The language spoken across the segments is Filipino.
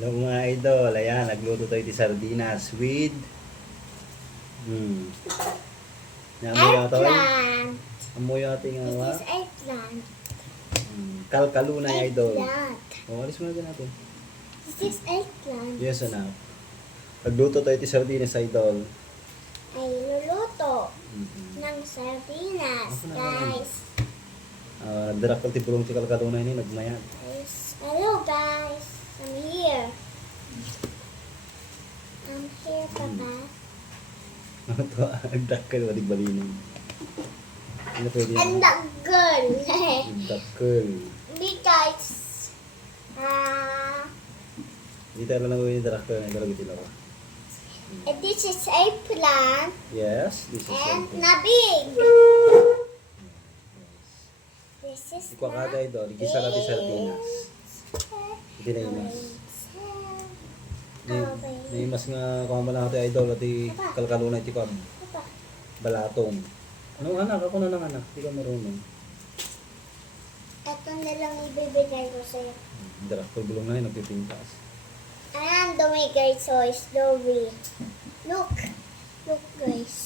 Hello mga idol, ayan, nagluto tayo di sardinas with Amoy yata ay. Eggplant. Amoy yata yung This awa. is eggplant. Kalkalunay idol. Eggplant. O, alis mo na dyan natin. This is eggplant. Yes, anak. Nagluto tayo di sardinas idol. Ay luluto ng sardinas, Ako na guys. Nagdarak ti bulong ti kalkalunay ni nagmayat. Guys, hello guys. I'm here. I'm here, Papa. Ano to? Agdakkel, wadig balinin. Ano pwede And yan? the girl. Agdakkel. Hindi guys. Hindi tayo lang gawin yung darakkel na ilalagay tila ko. And this is eggplant Yes, this is and something. nabig. This is Ikaw kada idol, igisa ka ti sardinas. Hindi na imas. Naimas nga kung mo lang ito idol at kalkalunay ti kab Papa. balatong. Ano anak, ako na lang anak, hindi ka marunong. Ito na lang ibibigay ko sa'yo. Darakkel bulong na yun, nagpipintas. And the way guys, so it's Dory. Look. Look guys.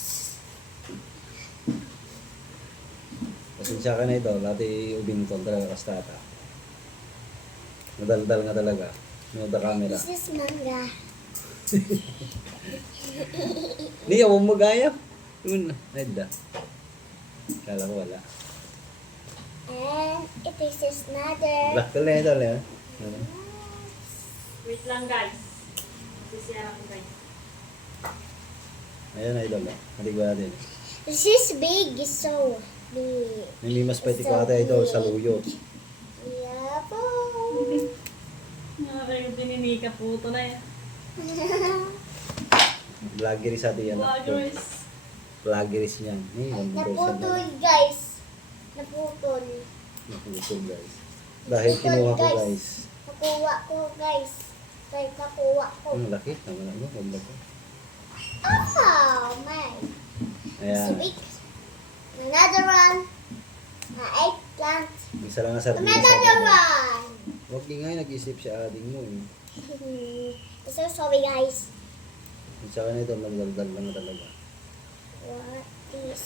Pasensya ka na idol, ati ubing ko talaga kastata. Nadaldal nga talaga. Nada camera. This is manga. Hindi ako magaya. Yun, naida. Kala ko wala. And it is another. Darakkel na idol eh. Wait lang guys. Sisiyan ako guys. Ayan idol eh. Hatig ba natin? This is big, so big. Namimas pa iti ko ate idol sa luyot. Yeah po. Nakakayo dininika po ito na yan. Vloggery sa atin yan. Vloggers. Vloggeries yan. Naputol guys. Naputol. Naputol guys. Dahil kinuha ko guys. Nakuha ko guys. Kahit nakuha ko. Ang laki. Tama na mo. Ang laki. Oh my. Ayan. Sweet. Another one. Eggplant. Isa lang nga sardinas. Another one. Huwag di nga nag-isip siya ading mo eh. So sorry guys. Isa ka na ito. Nagdaldal lang talaga. What is?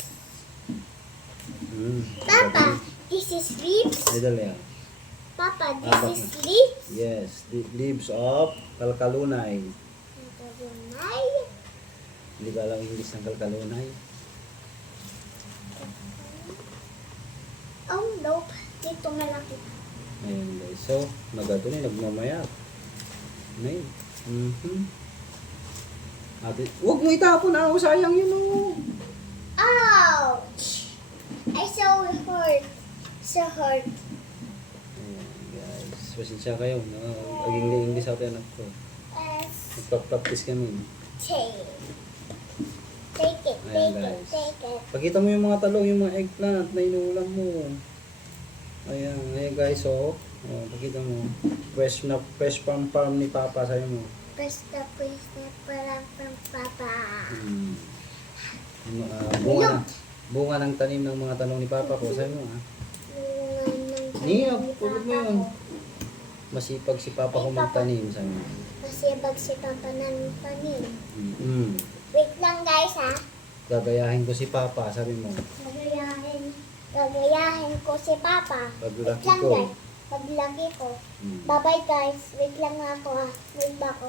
Mm. Papa, this is leaves. Idol yan. Papa, this Bakit? is leaves. Yes. Leaves of kalkalunay. Natabunay. Hindi ka alam English ng kalkalunay. Oh nope. Dito malaki. Ayan guys. So, nagato na nagmamayat. Nay. Ate, huwag mo itapon na ako. Sayang yun oh. Ouch! I so hurt. So hurt. Ayan guys. Pasensya kayo. Naging English ako anak ko. Let's Nagpa-practice kami. take. Take it, Ayan, take it, guys. take it. Pakita mo yung mga talong, yung mga eggplant na inuulam mo. Ayan, ayan guys, oh. Oh, pakita mo. Fresh from farm ni Papa, sayo mo. Press the para from Papa. Bunga ng tanim ng mga talong ni Papa ko, sayo mo ha. Niya, pagod mo yun. Masipag si Papa ko magtanim, sayo mo. Kasi bag si Papa ng panin. Mm. Wait lang guys ha. Gagayahin ko si Papa, sabi mo. Gagayahin ko si Papa. Paglaki Wait lang ko. guys. Paglaki ko. Mm. Bye-bye guys. Wait lang nga ako ha. Wait ba ako?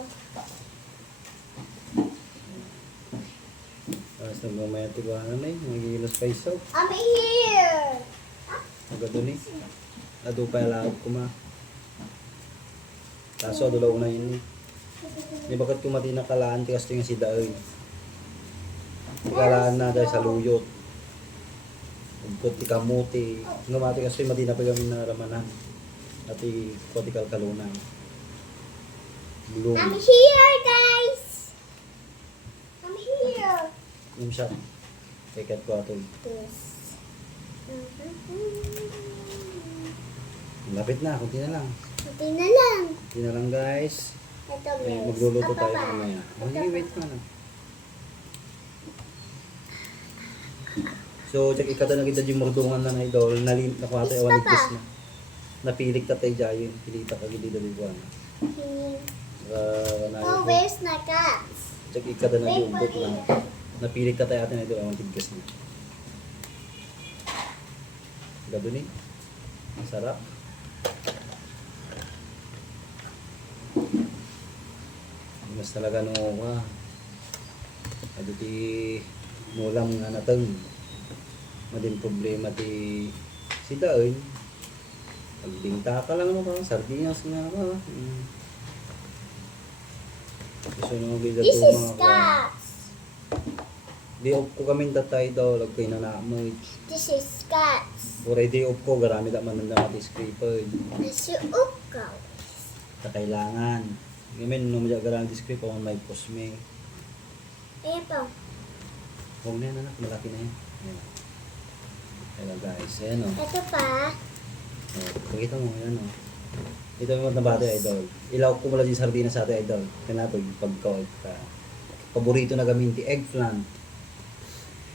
Tapos nagmamayat ko ba na magigilos pa isaw. I'm here! Agad ni. Ado pa laog ko ma. Kaso adulaw na yun eh. Di bakit kumati na kalaan ti kasto yung si Daoy. Kalaan na dahil sa luyot. Ugkot ti kamuti. Ngamati kasto yung mati na pagamin na ramanan. At ikuti kalkalunan. Bloom. I'm here guys! I'm here! Yung siya. Tiket ko ato. This. Lapit na. Kunti na lang. Kunti na lang. Kunti na lang guys. Ito Eh, guys. magluluto tayo Papa. mamaya. Oh, sige, wait ka na. So, check ikata na kita yung mardungan na idol. Nakuha tayo Yes, awaligpis Papa. na. Napilik ta tayo dyan. Pilita ka gilida di buwan. Hmm. So, Oh, where's my cats? Check ikada na yung book na. Napili ka tayo atin na ito. Ang tiggas niya. Gado ni. Ang sarap. Mas talaga no ka. Ado ti mulam nga natang. Madin problema ti si Daon. Pagbinta ka lang mo ka. Sardinas nga ka. Gusto nyo magiging This is mga cats. Day off ko kami tatay daw, lag kayo na naamay. This is cats. Pura day off ko, garami da man nanda natin scraper. Nasuukaw. Sa kailangan. Ngayon, nung madya garami di scraper, kung may posme. Ayan po. Huwag na yan anak, malaki na yan. Ayan. Ayan guys, ayan o. Ito pa. Pakita mo, ayan o. Ito yung mga bata idol. Ilaw ko mula yung sardinas sa atin idol. Kaya nato yung pagkawag ka. Paborito na gamin ti eggplant.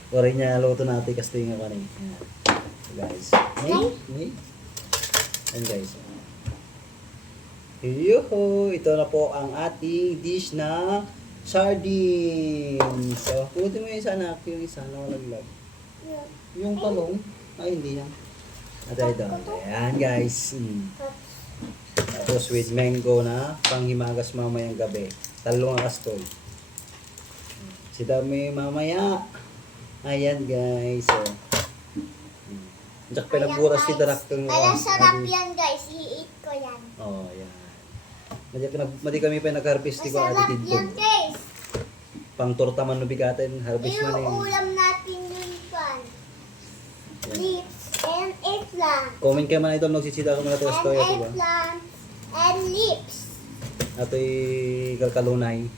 Wala niya luto natin kasi nga kanin. Ayan. Guys. Hey. Ayan guys. Yuhu! Ito na po ang ating dish na sardines. So, puti mo yung isa anak. Yung isa na walaglag. Yung talong. Ay, hindi yan. At ito. Ayan guys. Tapos with mango na panghimagas mamayang gabi. Talong na kastol. Si dami mamaya. Ayan guys. So, Diyak pinagburas si Darak kung Sarap yan guys. I-eat ko yan. Oh, yan. Madi kami pa nag-harvest ko Masarap ati yan dito. guys. Pang torta man no bigatin, harvest man Yung eh. ulam natin yung pan. Lips and eggplant. Comment kayo man ito magsisida ko muna ito And story diba? eggplant and lips. Ato'y kalkalunay.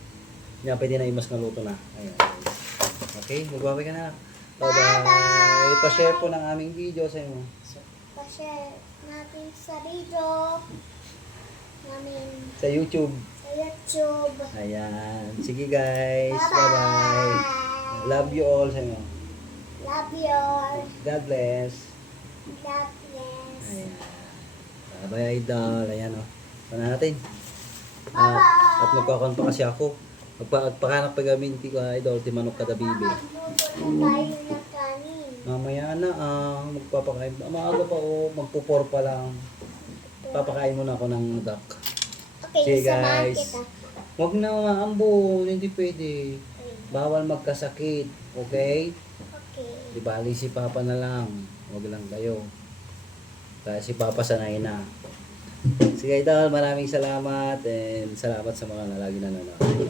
Yan pwede na imas na luto na. Ayan. Okay, magbabay ka na. Bye-bye. Pa-share po ng aming video sa inyo. Pa-share natin sa video namin Sa YouTube. sa YouTube. Ayan. Sige guys. Bye-bye. Bye-bye. Love you all sa inyo. Love you all. God bless. God bless. Ayan. Bye-bye idol. Ayan o. Pana natin. Bye-bye. At magkakon pa kasi ako. Magpakanak pa gamin ti ko idol. Ti manok kada bibi. Magluto na tayo ng kanin. Mamaya na magpapakain. Maaga pa o. Magpupor pa lang. Papakain muna ako ng duck. Okay, Okay, samahan guys. kita. Huwag na maambon. Hindi pwede. Bawal magkasakit. Okay? Okay. Di bali si Papa na lang. Huwag lang kayo. Kaya si Papa sanay na. Sige idol, maraming salamat and salamat sa mga lagi nanonood.